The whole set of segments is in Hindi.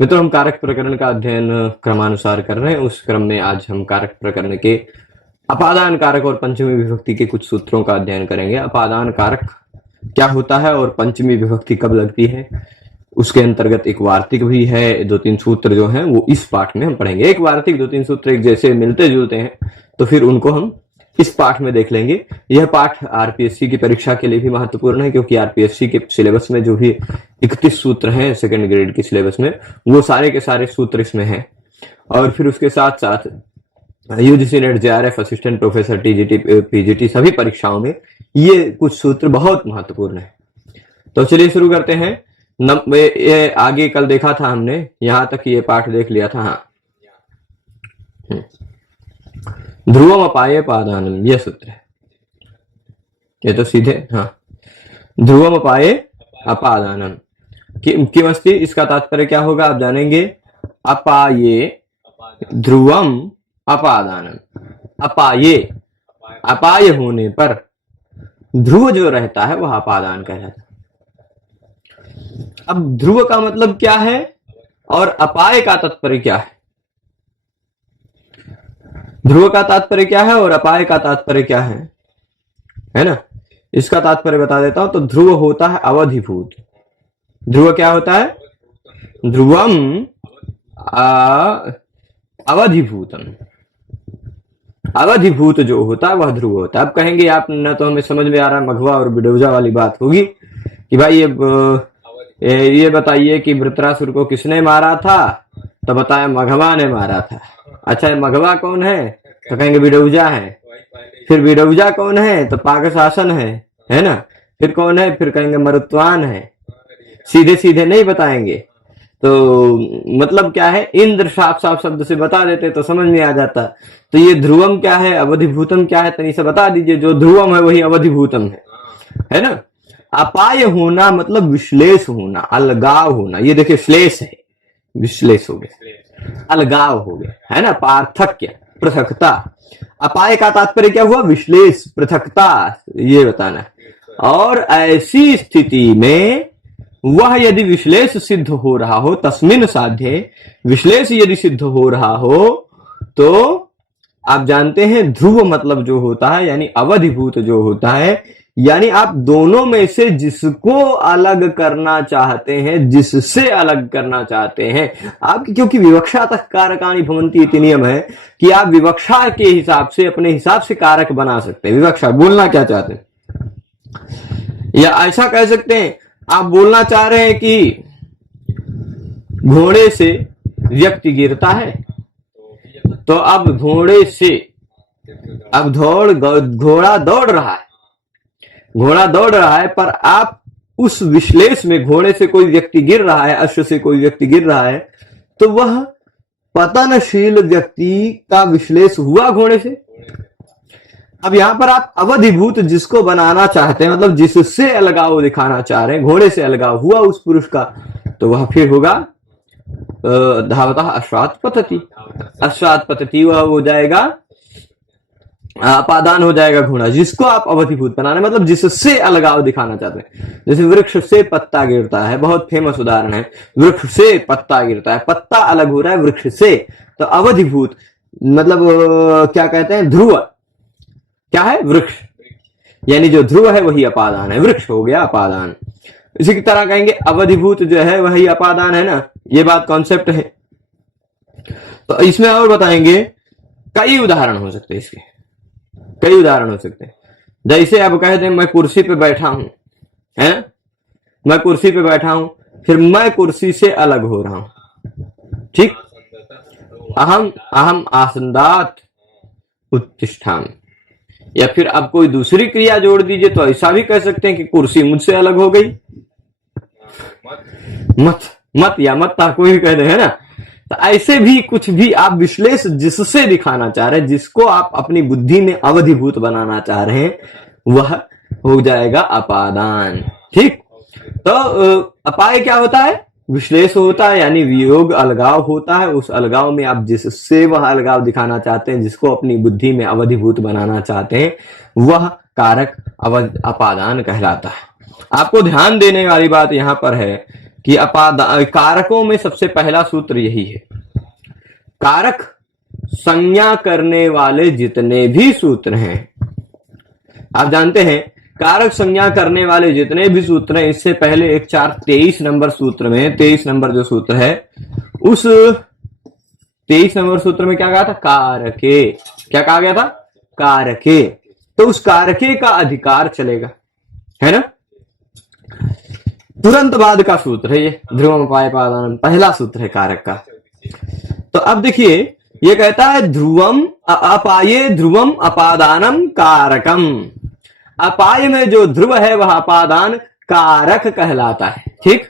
मित्रों, हम कारक प्रकरण का अध्ययन क्रमानुसार कर रहे हैं। उस क्रम में आज हम कारक प्रकरण के अपादान कारक और पंचमी विभक्ति के कुछ सूत्रों का अध्ययन करेंगे। अपादान कारक क्या होता है और पंचमी विभक्ति कब लगती है, उसके अंतर्गत एक वार्तिक भी है। 2-3 सूत्र जो हैं वो इस पाठ में हम पढ़ेंगे। एक वार्तिक 2-3 सूत्र एक जैसे मिलते जुलते हैं तो फिर उनको हम इस पाठ में देख लेंगे। यह पाठ आरपीएससी की परीक्षा के लिए भी महत्वपूर्ण है, क्योंकि आरपीएससी के सिलेबस में जो भी 31 सूत्र हैं सेकंड ग्रेड के सिलेबस में, वो सारे के सारे सूत्र इसमें हैं। और फिर उसके साथ साथ UGC net, JRF, assistant professor, TGT, PGT सभी परीक्षाओं में ये कुछ सूत्र बहुत महत्वपूर्ण है। तो चलिए शुरू करते हैं। ये आगे कल देखा था हमने, यहां तक ये पाठ देख लिया था। हाँ, ध्रुवम अपाये पादानम, यह सूत्र है। ये तो सीधे, हाँ, ध्रुवम अपाये अपादानम किमस्ति, इसका तात्पर्य क्या होगा आप जानेंगे। अपाये ध्रुवम अपादानम, अपाये, अपाय होने पर ध्रुव जो रहता है वह अपादान कहलाता है। अब ध्रुव का मतलब क्या है और अपाय का तात्पर्य क्या है। ध्रुव का तात्पर्य क्या है और अपाय का तात्पर्य क्या है ना। इसका तात्पर्य बता देता हूं। तो ध्रुव होता है अवधिभूत। ध्रुव क्या होता है, ध्रुवम अवधिभूतम, अवधिभूत जो होता है वह ध्रुव होता है। अब कहेंगे आप, न तो हमें समझ में आ रहा मघवा और बिडौजा वाली बात होगी कि भाई ये बताइए कि वृत्रासुर को किसने मारा था, तो बताया मघवा ने मारा था। अच्छा, मघवा कौन है, तो कहेंगे बिडौजा है। फिर बिडौजा कौन है, तो पाकशासन है ना। फिर कौन है, फिर कहेंगे मरुत्वान है। सीधे सीधे नहीं बताएंगे। तो मतलब क्या है, इंद्र साफ साफ शब्द से बता देते तो समझ में आ जाता। तो ये ध्रुवम क्या है, अवधिभूतम क्या है, तनी से बता दीजिए। जो ध्रुवम है वही अवधिभूतम है ना। अपाय होना मतलब विश्लेष होना, अलगाव होना। ये देखिए श्लेष है, विश्लेष हो गया, अलगाव हो गया, है ना। पार्थक्य, पृथकता। अपाय का तात्पर्य क्या हुआ, विश्लेष, पृथकता, ये बताना है। और ऐसी स्थिति में वह यदि विश्लेष सिद्ध हो रहा हो, तस्मिन साध्य, विश्लेष यदि सिद्ध हो रहा हो, तो आप जानते हैं ध्रुव मतलब जो होता है यानी अवधिभूत जो होता है, यानी आप दोनों में से जिसको अलग करना चाहते हैं, जिससे अलग करना चाहते हैं आप, क्योंकि विवक्षा तक कारकाणि भवन्ति इति नियम है कि आप विवक्षा के हिसाब से, अपने हिसाब से कारक बना सकते हैं। विवक्षा बोलना क्या चाहते हैं, या ऐसा कह सकते हैं आप बोलना चाह रहे हैं कि घोड़े से व्यक्ति गिरता है, तो अब घोड़े से, अब घोड़ा दौड़ रहा है, घोड़ा दौड़ रहा है, पर आप उस विश्लेष में घोड़े से कोई व्यक्ति गिर रहा है, अश्व से कोई व्यक्ति गिर रहा है, तो वह पतनशील व्यक्ति का विश्लेष हुआ घोड़े से। अब यहां पर आप अवधिभूत जिसको बनाना चाहते हैं, मतलब जिससे अलगाव दिखाना चाह रहे हैं, घोड़े से अलगाव हुआ उस पुरुष का, तो वह फिर होगा धावतः अश्वात् पतति, अश्वात् पतति, वह हो जाएगा अपादान हो जाएगा घोड़ा। जिसको आप अवधिभूत बनाना, मतलब जिससे अलगाव दिखाना चाहते हैं। जैसे वृक्ष से पत्ता गिरता है, बहुत फेमस उदाहरण है। वृक्ष से पत्ता गिरता है, पत्ता अलग हो रहा है वृक्ष से, तो अवधिभूत मतलब क्या कहते हैं, ध्रुव क्या है, वृक्ष, यानी जो ध्रुव है वही अपादान है, वृक्ष हो गया अपादान। इसी की तरह कहेंगे अवधिभूत जो है वही अपादान है ना। ये बात कॉन्सेप्ट है। तो इसमें और बताएंगे, कई उदाहरण हो सकते हैं इसके, कई उदाहरण हो सकते हैं। जैसे अब कहते हैं मैं कुर्सी पे बैठा हूं, है, मैं कुर्सी पे बैठा हूं, फिर मैं कुर्सी से अलग हो रहा हूं, ठीक। अहम आसन्दात उत्तिष्ठामि, या फिर अब कोई दूसरी क्रिया जोड़ दीजिए तो ऐसा भी कह सकते हैं कि कुर्सी मुझसे अलग हो गई। मत या मत्ता कोई भी कह दे, है ना। तो ऐसे भी कुछ भी आप विश्लेष जिससे दिखाना चाह रहे हैं, जिसको आप अपनी बुद्धि में अवधिभूत बनाना चाह रहे हैं, वह हो जाएगा अपादान, ठीक। तो अपाय क्या होता है, विश्लेष होता है, यानी वियोग, अलगाव होता है। उस अलगाव में आप जिससे वह अलगाव दिखाना चाहते हैं, जिसको अपनी बुद्धि में अवधिभूत बनाना चाहते हैं, वह कारक अपादान कहलाता है। आपको ध्यान देने वाली बात यहां पर है कि कारकों में सबसे पहला सूत्र यही है, कारक संज्ञा करने वाले जितने भी सूत्र हैं, आप जानते हैं कारक संज्ञा करने वाले जितने भी सूत्र हैं, इससे पहले एक 23 नंबर सूत्र में, 23 नंबर जो सूत्र है, उस 23 नंबर सूत्र में क्या कहा था? कारके। क्या कहा गया था? कारके। तो उस कारके का अधिकार चलेगा, है ना। तुरंत बाद का सूत्र है ये, ध्रुवम अपादानम, पहला सूत्र है कारक का। तो अब देखिए ये कहता है ध्रुवम अपाये ध्रुवम अपादानम कारकम। अपाय में जो ध्रुव है वह अपादान कारक कहलाता है, ठीक,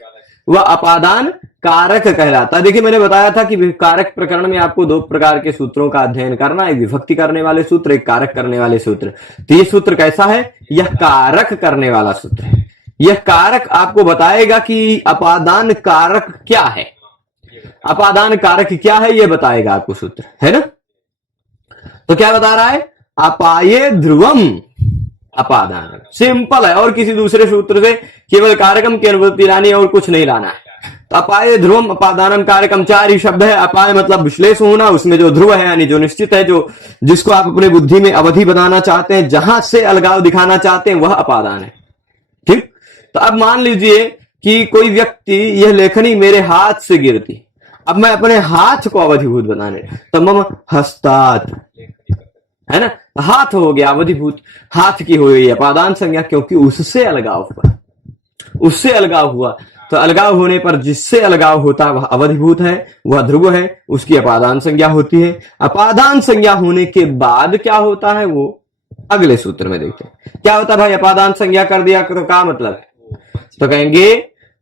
वह अपादान कारक कहलाता है। देखिए मैंने बताया था कि कारक प्रकरण में आपको दो प्रकार के सूत्रों का अध्ययन करना है, एक विभक्ति करने वाले सूत्र, एक कारक करने वाले सूत्र। तो ये सूत्र कैसा है? यह कारक करने वाला सूत्र है। यह कारक आपको बताएगा कि अपादान कारक क्या है, अपादान कारक क्या है यह बताएगा आपको सूत्र, है ना। तो क्या बता रहा है? अपाये ध्रुवम अपादान, सिंपल है, और किसी दूसरे सूत्र से केवल कारकम की अनुभूति लानी है और कुछ नहीं लाना है। तो अपाये ध्रुवम अपादानम कारकम, चार ही शब्द है। अपाय मतलब विश्लेष होना, उसमें जो ध्रुव है यानी जो निश्चित है, जो जिसको आप अपने बुद्धि में अवधि बनाना चाहते हैं, जहां से अलगाव दिखाना चाहते हैं, वह अपादान है, ठीक। तो अब मान लीजिए कि कोई व्यक्ति, यह लेखनी मेरे हाथ से गिरती, अब मैं अपने हाथ को अवधिभूत बनाने, तो मम हस्तात, है ना, हाथ हो गया अवधिभूत, हाथ की हो गई अपादान संज्ञा, क्योंकि उससे अलगाव हुआ, उससे अलगाव हुआ। तो अलगाव होने पर जिससे अलगाव होता है वह अवधिभूत है, वह ध्रुव है, उसकी अपादान संज्ञा होती है। अपादान संज्ञा होने के बाद क्या होता है वो अगले सूत्र में देखते हैं। क्या होता है भाई? अपादान संज्ञा कर दिया तो क्या मतलब है? तो कहेंगे,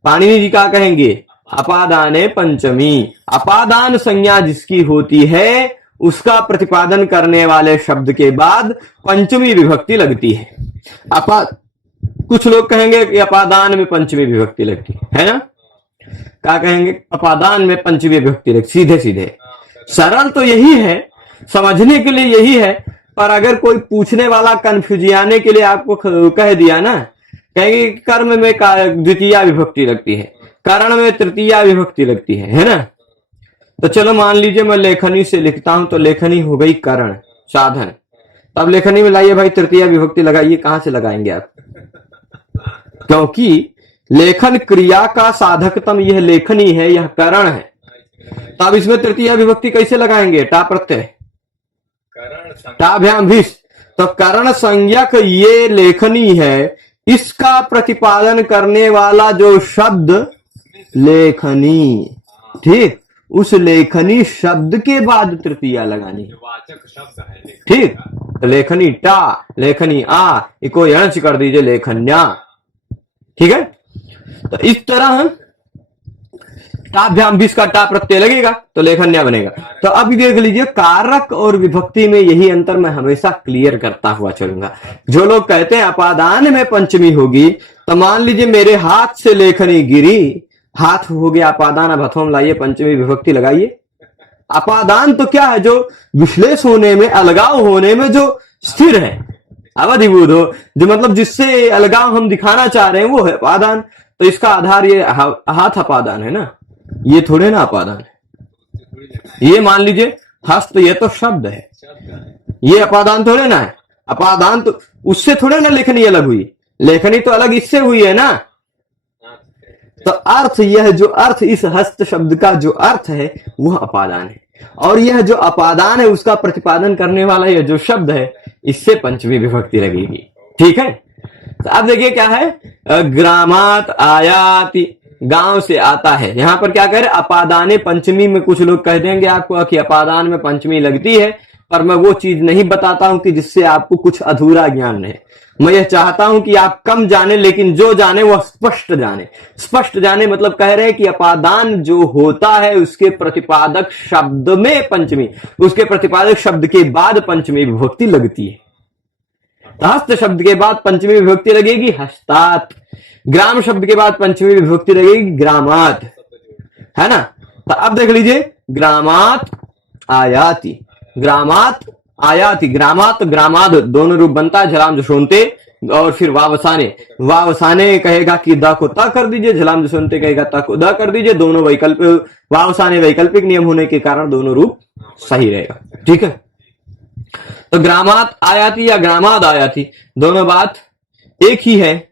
पाणिनि जी क्या कहेंगे? अपादाने पंचमी। अपादान संज्ञा जिसकी होती है उसका प्रतिपादन करने वाले शब्द के बाद पंचमी विभक्ति लगती है। कुछ लोग कहेंगे कि अपादान में पंचमी विभक्ति लगती है ना। क्या कहेंगे? अपादान में पंचमी विभक्ति लगती, सीधे सीधे। सरल तो यही है, समझने के लिए यही है, पर अगर कोई पूछने वाला कंफ्यूजियाने के लिए आपको कह दिया ना, कहेंगे कर्म में द्वितीय विभक्ति लगती है, कारण में तृतीय विभक्ति लगती है ना। तो चलो मान लीजिए मैं लेखनी से लिखता हूं, तो लेखनी हो गई करण, साधन। तब लेखनी में लाइए भाई तृतीय विभक्ति लगाइए, कहां से लगाएंगे आप? क्योंकि लेखन क्रिया का साधकतम यह लेखनी है, यह करण है। तब इसमें तृतीय विभक्ति कैसे लगाएंगे? टा प्रत्यय, टाभ्याम भीष। तो करण संज्ञक ये लेखनी है, इसका प्रतिपादन करने वाला जो शब्द लेखनी, ठीक, उस लेखनी शब्द के बाद तृतीया लगानी, ठीक। लेखनी टा, लेखनी आ, इको यंच कर दीजिए लेखन्या, ठीक है। तो इस तरह टाभ्याम भी इसका टा प्रत्यय लगेगा तो लेखन्या बनेगा। तो अब देख लीजिए कारक और विभक्ति में यही अंतर मैं हमेशा क्लियर करता हुआ चलूंगा। जो लोग कहते हैं अपादान में पंचमी होगी, तो मान लीजिए मेरे हाथ से लेखनी गिरी, हाथ हो गया अपादान, अब हथों में लाइए पंचमी विभक्ति लगाइए। अपादान तो क्या है? जो विश्लेष होने में, अलगाव होने में जो स्थिर है, अवधिभूत हो, जो मतलब जिससे अलगाव हम दिखाना चाह रहे हैं वो है अपादान। तो इसका आधार ये हाथ अपादान है ना, ये थोड़े ना अपादान है। ये मान लीजिए हस्त, ये तो शब्द है, ये अपादान थोड़े ना है। अपादान तो उससे थोड़े ना लेखनी अलग हुई, लेखनी तो अलग इससे हुई है ना। तो अर्थ, यह जो अर्थ, इस हस्त शब्द का जो अर्थ है वह अपादान है, और यह जो अपादान है उसका प्रतिपादन करने वाला यह जो शब्द है, इससे पंचमी विभक्ति लगेगी, ठीक है। तो अब देखिए क्या है, ग्रामात आयाति, गांव से आता है। यहां पर क्या कह रहे? अपादाने पंचमी में कुछ लोग कह देंगे आपको कि अपादान में पंचमी लगती है, पर मैं वो चीज नहीं बताता हूं कि जिससे आपको कुछ अधूरा ज्ञान रहे। मैं यह चाहता हूं कि आप कम जाने, लेकिन जो जाने वह स्पष्ट जाने। स्पष्ट जाने मतलब कह रहे हैं कि अपादान जो होता है उसके प्रतिपादक शब्द में पंचमी, उसके प्रतिपादक शब्द के बाद पंचमी विभक्ति लगती है। हस्त शब्द के बाद पंचमी विभक्ति लगेगी हस्तात, ग्राम शब्द के बाद पंचमी विभक्ति लगेगी ग्रामात, है ना। तो अब देख लीजिए ग्रामात आयाति, ग्रामात आयाति, ग्रामात ग्रामाद दोनों रूप बनता है, झलाम जसोनते और फिर वावसाने, वावसाने कहेगा कि द को त कर दीजिए, झलाम जसोनते कहेगा त को द कर दीजिए, दोनों वैकल्पिक, वावसाने वैकल्पिक नियम होने के कारण दोनों रूप सही रहेगा। ठीक है, तो ग्रामात आयाति या ग्रामाद आयाति दोनों बात एक ही है।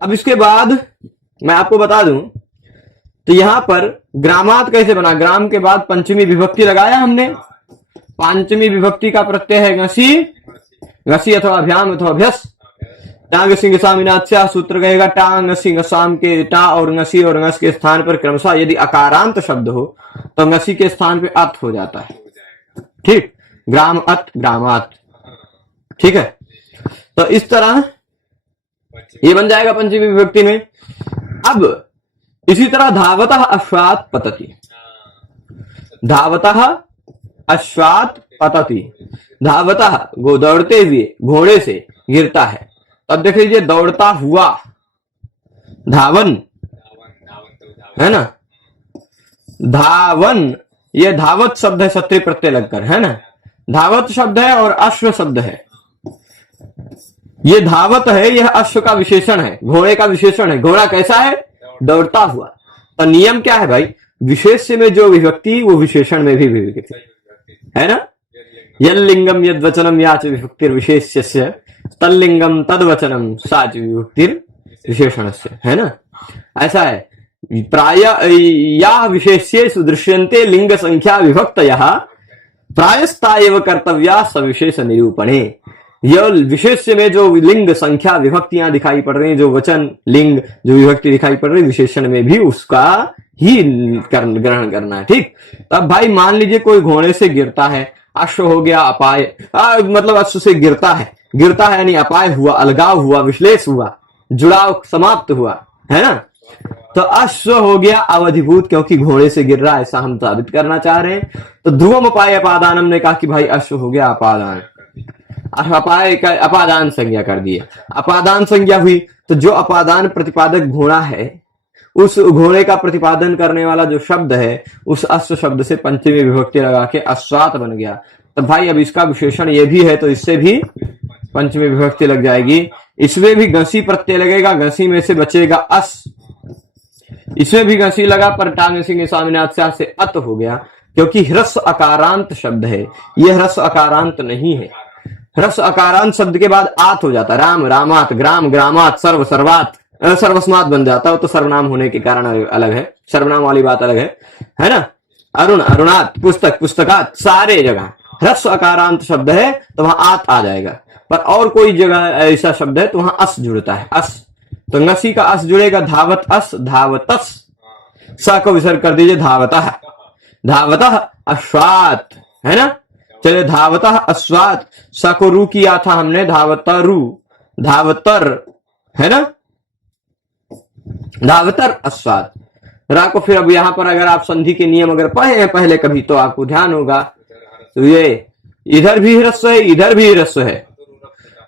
अब इसके बाद मैं आपको बता दूं, तो यहां पर ग्रामात कैसे बना, ग्राम के बाद पंचमी विभक्ति लगाया हमने, पंचमी विभक्ति का प्रत्यय है घसी, घसी अथवा अभ्याम अथवा अभ्यस, टांग सिंह सामिनाच्या सूत्र कहेगा टांग सिंह साम के टा और ngसी और ngस के स्थान पर क्रमशः यदि अकारांत शब्द हो तो ngसी के स्थान पे अत हो जाता है। ठीक, ग्राम अत ग्रामात। ठीक है, तो इस तरह ये बन जाएगा पंचमी विभक्ति में। अब इसी तरह धावतः अश्वात् पतति, धावतः अश्वात् पतति, धावतः गो दौड़ते हुए घोड़े से गिरता है। अब देख लीजिए दौड़ता हुआ, धावन है ना, धावन, ये धावत शब्द है सत्य प्रत्यय लगकर, है ना, धावत शब्द है और अश्व शब्द है। ये धावत है, यह अश्व का विशेषण है, घोड़े का विशेषण है। घोड़ा कैसा है, दौड़ता हुआ। तो नियम क्या है भाई, विशेष्य में जो विभक्ति वो विशेषण में भी विभक्ति है ना, यल्लिंगम यद वचनम याच विभक्तिर विशेष्यस्य तल्लिंगम तद वचनम साच विभक्तिर विशेषणस्य, है ना, ऐसा है। प्राय या विशेष्येषु दृश्यन्ते लिंग संख्या विभक्तयः प्रायस्ता एव कर्तव्या सविशेष निरूपणे। यह विशेष्य में जो लिंग संख्या विभक्तियां दिखाई पड़ रही हैं, जो वचन लिंग जो विभक्ति दिखाई पड़ रही है, विशेषण में भी उसका ही ग्रहण करना है। ठीक, अब भाई मान लीजिए कोई घोड़े से गिरता है, अश्व हो गया अपाय, मतलब अश्व से गिरता है, गिरता है यानी अपाय हुआ, अलगाव हुआ, विश्लेष हुआ, जुड़ाव समाप्त हुआ, है ना। तो अश्व हो गया अवधिभूत, क्योंकि घोड़े से गिर रहा है, ऐसा हम साबित करना चाह रहे हैं। तो ध्रुवम अपाय अपादानम ने कहा कि भाई अश्व हो गया अपादान, अपाय का अपादान संज्ञा कर दिया, अपादान संज्ञा हुई। तो जो अपादान प्रतिपादक घोड़ा है, उस घोड़े का प्रतिपादन करने वाला जो शब्द है, उस अश्व शब्द से पंचमी विभक्ति लगा के अश्वात बन गया। तो भाई अब इसका विशेषण ये भी है, तो इससे भी पंचमी विभक्ति लग जाएगी। इसमें भी घसी प्रत्यय लगेगा, घसी में से बचेगा अस, इसमें भी घसी लगा, पर टांग सिंह स्वामीनाथ से अत हो गया, क्योंकि ह्रस्व अकारांत शब्द है, यह ह्रस्व अकारांत नहीं है। ह्रस्व अकारांत शब्द के बाद आत हो जाता है, राम रामात, ग्राम ग्रामात, सर्व सर्वात, सर्वस्मात बन जाता है। तो सर्वनाम होने के कारण अलग है, सर्वनाम वाली बात अलग है ना। अरुण अरुणात, पुस्तक पुस्तकात, सारे जगह ह्रस्व अकारांत शब्द है तो वहां आत आ जाएगा, पर और कोई जगह ऐसा शब्द है तो वहां अस जुड़ता है, अस। तो ngसी का अस जुड़ेगा, धावत अस, धावतस, स को विसर्ग कर दीजिए, धावतः, धावतः अश्वात, है ना। चलिए धावतः अश्वात, स को रू किया था हमने, धावतरु, धावतर, है ना, धावतर अश्वात। रा को फिर अब यहां पर अगर आप संधि के नियम अगर पढ़े हैं पहले कभी तो आपको ध्यान होगा, तो ये इधर भी ह्रस्व है, इधर भी ह्रस्व है,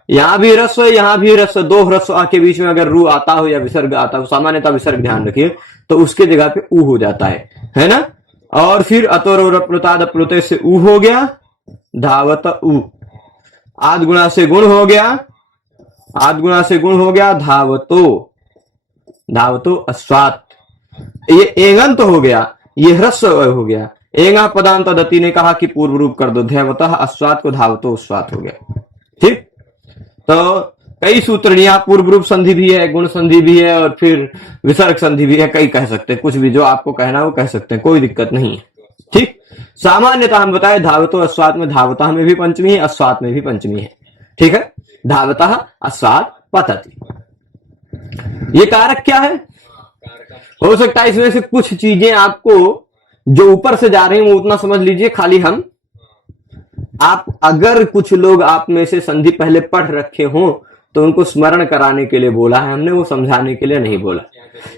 यहां भी ह्रस्व है, यहां भी ह्रस्व, दो ह्रस्व के बीच में अगर रू आता हो या विसर्ग आता हो, सामान्यतः विसर्ग ध्यान रखिए, तो उसके जगह पे ऊ हो जाता है ना। और फिर अतोर प्लुताद प्लुते से ऊ हो गया, धावत ऊ, आद गुणा से गुण हो गया, आद गुणा से गुण हो गया, धावतो, धावतो अश्वात। ये एंगंत हो गया, ये ह्रस्व हो गया, एंगा पदांत दति ने कहा कि पूर्व रूप कर दो, धैवतः अश्वात को धावतो अश्वात हो गया। ठीक, तो कई सूत्र यहाँ पूर्व रूप संधि भी है, गुण संधि भी है, और फिर विसर्ग संधि भी है, कई कह सकते हैं, कुछ भी जो आपको कहना है वो कह सकते हैं, कोई दिक्कत नहीं है। ठीक, सामान्यतः हम बताए धावतो अश्वात में धावतः में भी पंचमी है, अश्वात में भी पंचमी है। ठीक है, धावतः अश्वात पतति। ये कारक क्या है, हो सकता है इसमें से कुछ चीजें आपको जो ऊपर से जा रही हैं वो उतना समझ लीजिए, खाली हम आप अगर कुछ लोग आप में से संधि पहले पढ़ रखे हो तो उनको स्मरण कराने के लिए बोला है हमने, वो समझाने के लिए नहीं बोला।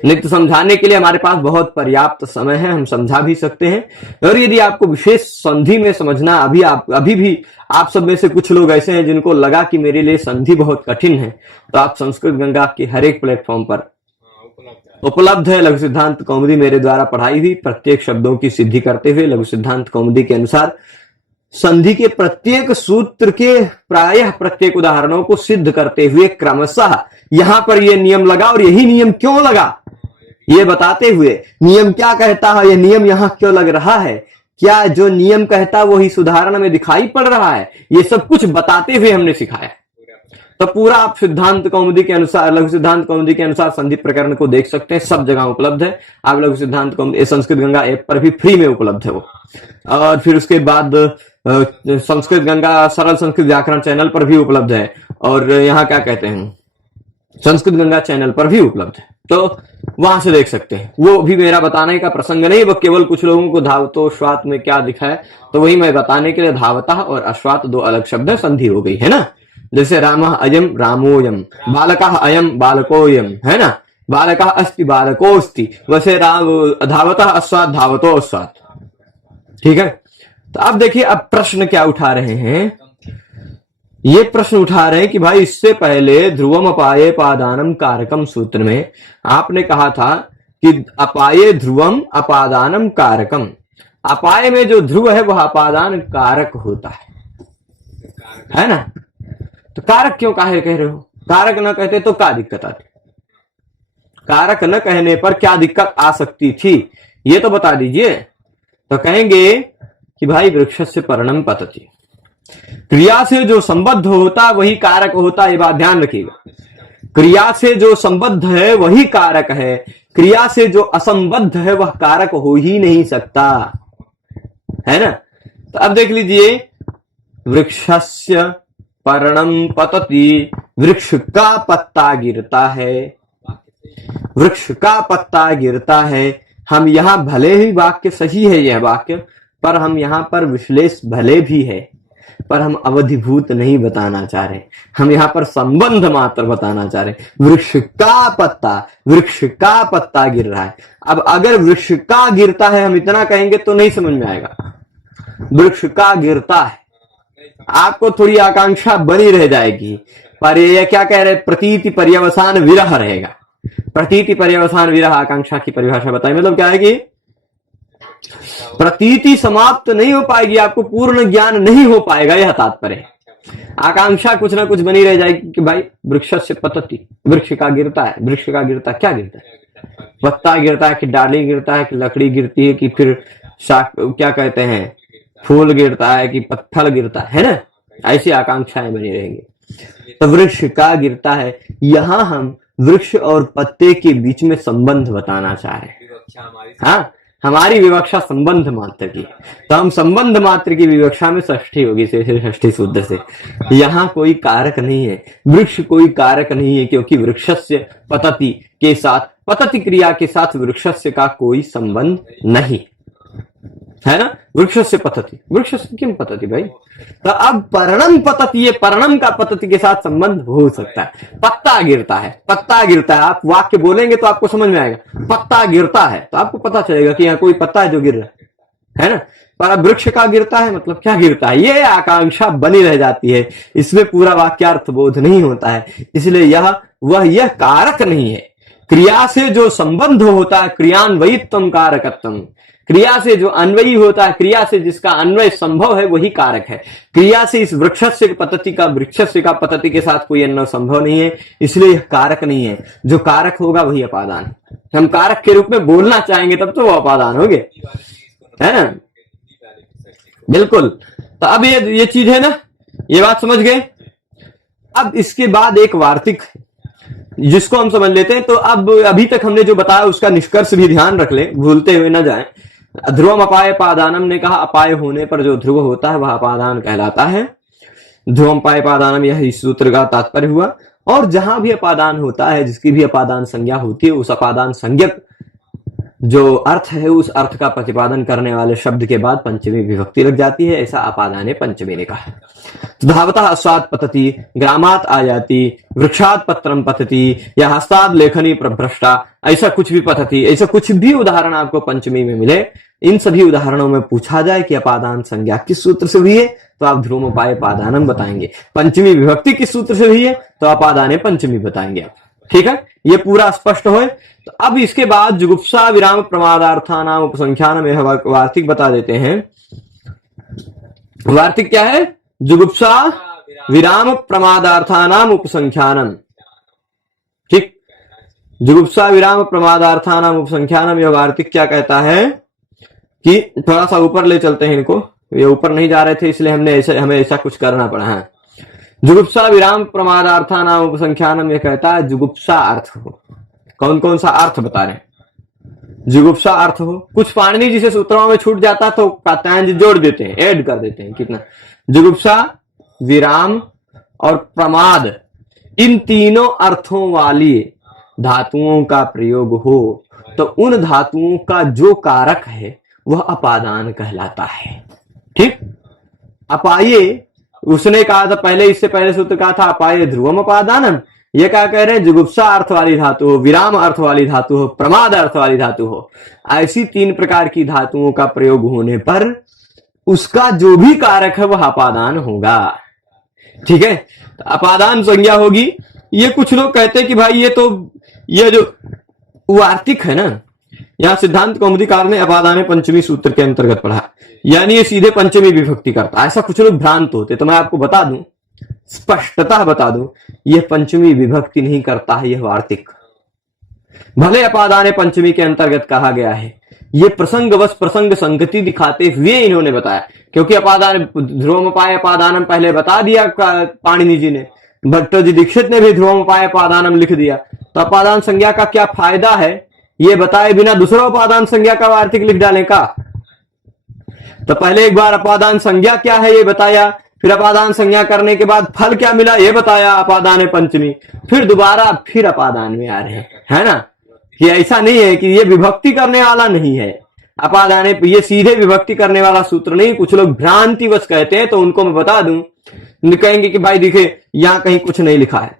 नहीं तो समझाने के लिए हमारे पास बहुत पर्याप्त समय है, हम समझा भी सकते हैं। और यदि आपको विशेष संधि में समझना, अभी भी आप सब में से कुछ लोग ऐसे हैं जिनको लगा कि मेरे लिए संधि बहुत कठिन है, तो आप संस्कृत गंगा के हर एक प्लेटफॉर्म पर उपलब्ध है लघु सिद्धांत कौमुदी मेरे द्वारा पढ़ाई हुई, प्रत्येक शब्दों की सिद्धि करते हुए लघु सिद्धांत कौमुदी के अनुसार संधि के प्रत्येक सूत्र के प्रायः प्रत्येक उदाहरणों को सिद्ध करते हुए क्रमशः यहां पर यह नियम लगा, और यही नियम क्यों लगा ये बताते हुए, नियम क्या कहता है, यह नियम यहां क्यों लग रहा है, क्या जो नियम कहता है वही उदाहरण में दिखाई पड़ रहा है, ये सब कुछ बताते हुए हमने सिखाया। तो पूरा आप सिद्धांत कौमुदी के अनुसार, लघु सिद्धांत कौमुदी के अनुसार संधि प्रकरण को देख सकते हैं, सब जगह उपलब्ध है। आप लघु सिद्धांत कौमुदी संस्कृत गंगा ऐप पर भी फ्री में उपलब्ध है वो। और फिर उसके बाद संस्कृत गंगा सरल संस्कृत व्याकरण चैनल पर भी उपलब्ध है, और यहाँ क्या कहते हैं संस्कृत गंगा चैनल पर भी उपलब्ध है, तो वहां से देख सकते हैं। वो भी मेरा बताने का प्रसंग नहीं, वो केवल कुछ लोगों को धावतो अश्वात में क्या दिखा है, तो वही मैं बताने के लिए धावता और अश्वात दो अलग शब्द है, संधि हो गई है ना। जैसे रामः अयम रामोयम, बालकः अयम बालकोयम, है ना, बालकः अस्ति बालकोस्ति, वैसे धावतः अश्वात धावतो अश्वात। ठीक है, तो अब देखिए अब प्रश्न क्या उठा रहे हैं, ये प्रश्न उठा रहे हैं कि भाई इससे पहले ध्रुवम अपाये पादानम कारकम सूत्र में आपने कहा था कि अपाये ध्रुवम अपादानम कारकम, अपाय में जो ध्रुव है वह अपादान कारक होता है ना। तो कारक क्यों कह रहे हो, कारक न कहते तो क्या दिक्कत आती, कारक न कहने पर क्या दिक्कत आ सकती थी ये तो बता दीजिए। तो कहेंगे कि भाई वृक्षस्य पर्णम पतति, क्रिया से जो संबद्ध होता वही कारक होता, ये बात ध्यान रखिएगा। क्रिया से जो संबद्ध है वही कारक है, क्रिया से जो असंबद्ध है वह कारक हो ही नहीं सकता, है ना। तो अब देख लीजिए, वृक्षस्य पर्णम पतति, वृक्ष का पत्ता गिरता है, वृक्ष का पत्ता गिरता है। हम यहां भले ही वाक्य सही है यह वाक्य, पर हम यहां पर विश्लेष भले भी है, पर हम अवधिभूत नहीं बताना चाह रहे, हम यहां पर संबंध मात्र बताना चाह रहे। वृक्ष का पत्ता गिर रहा है। अब अगर वृक्ष का गिरता है हम इतना कहेंगे तो नहीं समझ में आएगा, वृक्ष का गिरता है, आपको थोड़ी आकांक्षा बनी रह जाएगी। पर ये क्या कह रहे, प्रतीति पर्यवसान विरह रहेगा। प्रतीति पर्यवसान विरह आकांक्षा की परिभाषा बताई, मतलब क्या है कि प्रतीति समाप्त नहीं हो पाएगी, आपको पूर्ण ज्ञान नहीं हो पाएगा, यह तात्पर्य। आकांक्षा कुछ ना कुछ बनी रह जाएगी कि भाई वृक्ष से पतति, वृक्ष का गिरता है, वृक्ष का गिरता क्या गिरता है, पत्ता गिरता है कि डाली गिरता है कि लकड़ी गिरती है कि फिर क्या कहते हैं फूल गिरता है कि फल गिरता है ना, ऐसी आकांक्षाएं बनी रहेंगी। तो वृक्ष का गिरता है, यहां हम वृक्ष और पत्ते के बीच में संबंध बताना चाह रहे हैं। हाँ, हमारी विवक्षा संबंध मात्र की, तो हम संबंध मात्र की विवक्षा में षष्ठी होगी, षष्ठी सूत्र से। यहाँ कोई कारक नहीं है, वृक्ष कोई कारक नहीं है, क्योंकि वृक्षस्य पतति के साथ, पतति क्रिया के साथ वृक्षस्य का कोई संबंध नहीं है ना। वृक्ष से पतति, वृक्ष से क्यों पतति भाई। तो अब पर्णम पतति, ये पर्णम का पतति के साथ संबंध हो सकता है। पत्ता गिरता है, पत्ता गिरता है, आप वाक्य बोलेंगे तो आपको समझ में आएगा, पत्ता गिरता है तो आपको पता चलेगा कि यहाँ कोई पत्ता है जो गिर रहा है ना। पर अब वृक्ष का गिरता है मतलब क्या गिरता है, ये आकांक्षा बनी रह जाती है, इसमें पूरा वाक्यार्थ बोध नहीं होता है। इसलिए यह कारक नहीं है। क्रिया से जो संबंध होता है, क्रियान्वयित्वम कारकत्वम, क्रिया से जो अन्वयी होता है, क्रिया से जिसका अन्वय संभव है वही कारक है। क्रिया से इस वृक्षस्य पतति का, वृक्षस्य का पतति के साथ कोई अन्वय संभव नहीं है, इसलिए यह कारक नहीं है। जो कारक होगा वही अपादान। हम कारक के रूप में बोलना चाहेंगे तब तो वो अपादान होंगे, है ना। बिल्कुल। तो अब ये चीज है ना, ये बात समझ गए। अब इसके बाद एक वार्तिक जिसको हम समझ लेते हैं। तो अब अभी तक हमने जो बताया उसका निष्कर्ष भी ध्यान रख ले, भूलते हुए न जाएं। ध्रुवम अपाय पादानम ने कहा, अपाय होने पर जो ध्रुव होता है वह अपादान कहलाता है। ध्रुवम अपाय पादानम, यह इस सूत्र का तात्पर्य हुआ। और जहां भी अपादान होता है, जिसकी भी अपादान संज्ञा होती है, उस अपादान संज्ञक जो अर्थ है उस अर्थ का प्रतिपादन करने वाले शब्द के बाद पंचमी विभक्ति लग जाती है, ऐसा अपादाने पंचमी ने कहा। धावतः अश्वात् पतति, ग्रामात् आयाति, वृक्षात् पत्रम पतति, या हस्तात् लेखनी प्रभ्रष्टा, ऐसा कुछ भी पतति, ऐसा कुछ भी उदाहरण आपको पंचमी में मिले, इन सभी उदाहरणों में पूछा जाए कि अपादान संज्ञा किस सूत्र से हुई है, तो आप ध्रुवोपाय पादानम बताएंगे। पंचमी विभक्ति किस सूत्र से हुई है, तो अपादाने पंचमी बताएंगे आप। ठीक है, ये पूरा स्पष्ट हो। तो अब इसके बाद जुगुप्सा विराम प्रमादार्थानाम उपसंख्यान में वार्तिक बता देते हैं वार्तिक क्या है? जुगुप्सा विराम प्रमादार्थानाम उपसंख्यानम। ठीक, जुगुप्सा विराम प्रमादार्थानाम उपसंख्यानम। यह वार्तिक क्या कहता है कि थोड़ा सा ऊपर ले चलते हैं इनको, ये ऊपर नहीं जा रहे थे इसलिए हमें ऐसा कुछ करना पड़ा है। जुगुप्सा विराम प्रमादार्थानाम उपसंख्यानम ये कहता है जुगुप्सा अर्थ हो। कौन कौन सा अर्थ बता रहे हैं? जुगुप्सा अर्थ हो। कुछ पाणिनि जी से सूत्रों में छूट जाता तो कात्यायन जी जोड़ देते हैं, ऐड कर देते हैं। कितना? जुगुप्सा विराम और प्रमाद, इन तीनों अर्थों वाली धातुओं का प्रयोग हो तो उन धातुओं का जो कारक है वह अपादान कहलाता है। ठीक, अपाये उसने कहा था पहले, इससे पहले सूत्र कहा था अपाये ध्रुवम अपादानम। ये क्या कह रहे हैं? जुगुप्सा अर्थ वाली धातु हो, विराम अर्थ वाली धातु हो, प्रमाद अर्थ वाली धातु हो, ऐसी तीन प्रकार की धातुओं का प्रयोग होने पर उसका जो भी कारक है वह अपादान होगा। ठीक है, तो अपादान संज्ञा होगी। ये कुछ लोग कहते हैं कि भाई ये जो वार्तिक है ना, यहां सिद्धांत कौमुदीकार ने अपादान पंचमी सूत्र के अंतर्गत पढ़ा, यानी ये सीधे पंचमी विभक्ति करता। ऐसा कुछ लोग भ्रांत होते, तो मैं आपको बता दूं, स्पष्टतः बता दूं, यह पंचमी विभक्ति नहीं करता है। यह वार्तिक भले अपादान पंचमी के अंतर्गत कहा गया है, ये प्रसंगवश प्रसंग संगति दिखाते हुए इन्होंने बताया। क्योंकि अपादान ध्रुवमपाय अपादानम पहले बता दिया पाणिनि जी ने, भट्टोजी दीक्षित ने भी ध्रुवमपाय अपादानम लिख दिया, तो अपादान संज्ञा का क्या फायदा है ये बताए बिना दूसरा उपादान संज्ञा का वार्तिक लिख डाले का? तो पहले एक बार अपादान संज्ञा क्या है ये बताया, फिर अपादान संज्ञा करने के बाद फल क्या मिला ये बताया, अपादान पंचमी, फिर दोबारा फिर अपादान में आ रहे हैं, है ना? कि ऐसा नहीं है कि ये विभक्ति करने वाला नहीं है अपादान, ये सीधे विभक्ति करने वाला सूत्र नहीं। कुछ लोग भ्रांतिवश कहते हैं, तो उनको मैं बता दूं, कहेंगे कि भाई देखिए यहां कहीं कुछ नहीं लिखा है,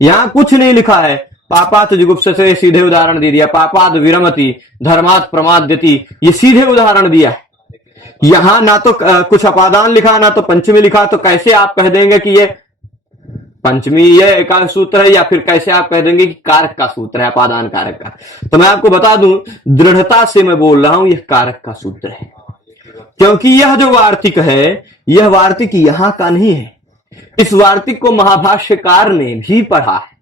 यहां कुछ नहीं लिखा है। पापात जुगुप्सा से सीधे उदाहरण दे दिया, पापात विरमति धर्मात प्रमाद्यति, ये सीधे उदाहरण दिया है। यहां ना तो कुछ अपादान लिखा ना तो पंचमी लिखा, तो कैसे आप कह देंगे कि ये पंचमी ये का सूत्र है, या फिर कैसे आप कह देंगे कि कारक का सूत्र है, अपादान कारक का? तो मैं आपको बता दूं, दृढ़ता से मैं बोल रहा हूं यह कारक का सूत्र है, क्योंकि यह जो वार्तिक है यह वार्तिक यहां का नहीं है। इस वार्तिक को महाभाष्यकार ने भी पढ़ा है।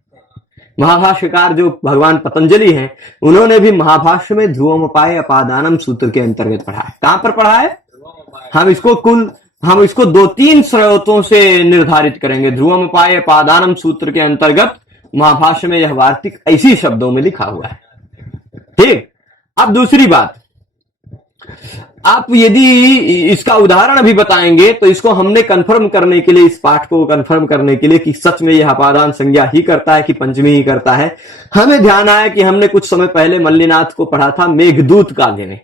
महाभाष्यकार जो भगवान पतंजलि हैं, उन्होंने भी महाभाष्य में ध्रुवमपाय अपादानम सूत्र के अंतर्गत पढ़ा है। कहां पर पढ़ा है? हम इसको 2-3 स्रोतों से निर्धारित करेंगे। ध्रुवमपाय अपादानम सूत्र के अंतर्गत महाभाष्य में यह वार्तिक ऐसी शब्दों में लिखा हुआ है। ठीक, अब दूसरी बात, आप यदि इसका उदाहरण भी बताएंगे तो इसको हमने कंफर्म करने के लिए, इस पाठ को कंफर्म करने के लिए कि सच में यह अपादान संज्ञा ही करता है कि पंचमी ही करता है, हमें ध्यान आया कि हमने कुछ समय पहले मल्लिनाथ को पढ़ा था मेघदूत काव्य में,